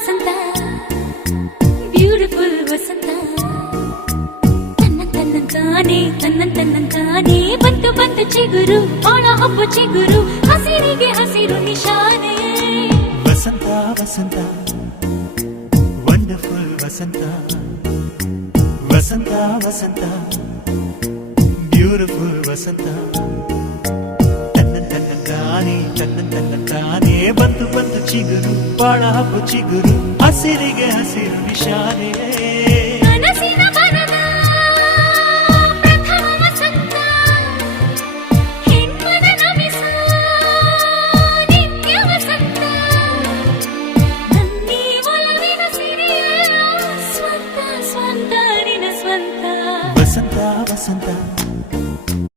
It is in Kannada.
ವಸಂತ ಬ್ಯೂಟಿಫುಲ್ ವಸಂತ ತನ್ನಂತಾನೆ ಬಂತು ಬಂತು ಚಿಗುರು ಒಳ ಹಬ್ಬ ಚಿಗುರು ಹಸಿರಿಗೆ ಹಸಿರು ನಿಶಾನೆ ವಸಂತ ವಸಂತ ವಂಡರ್ಫುಲ್ ವಸಂತ ವಸಂತ ವಸಂತ ಬ್ಯೂಟಿಫುಲ್ ವಸಂತ ತನ್ನಂತಾನೆ ಬಂತು ಬಂತು ಚಿಗುರು ಬಾಳ ಹಬ್ಬ ಚಿಗುರು ಹಸಿರಿಗೆ ಹಸಿರು ನಿಶಾನೆ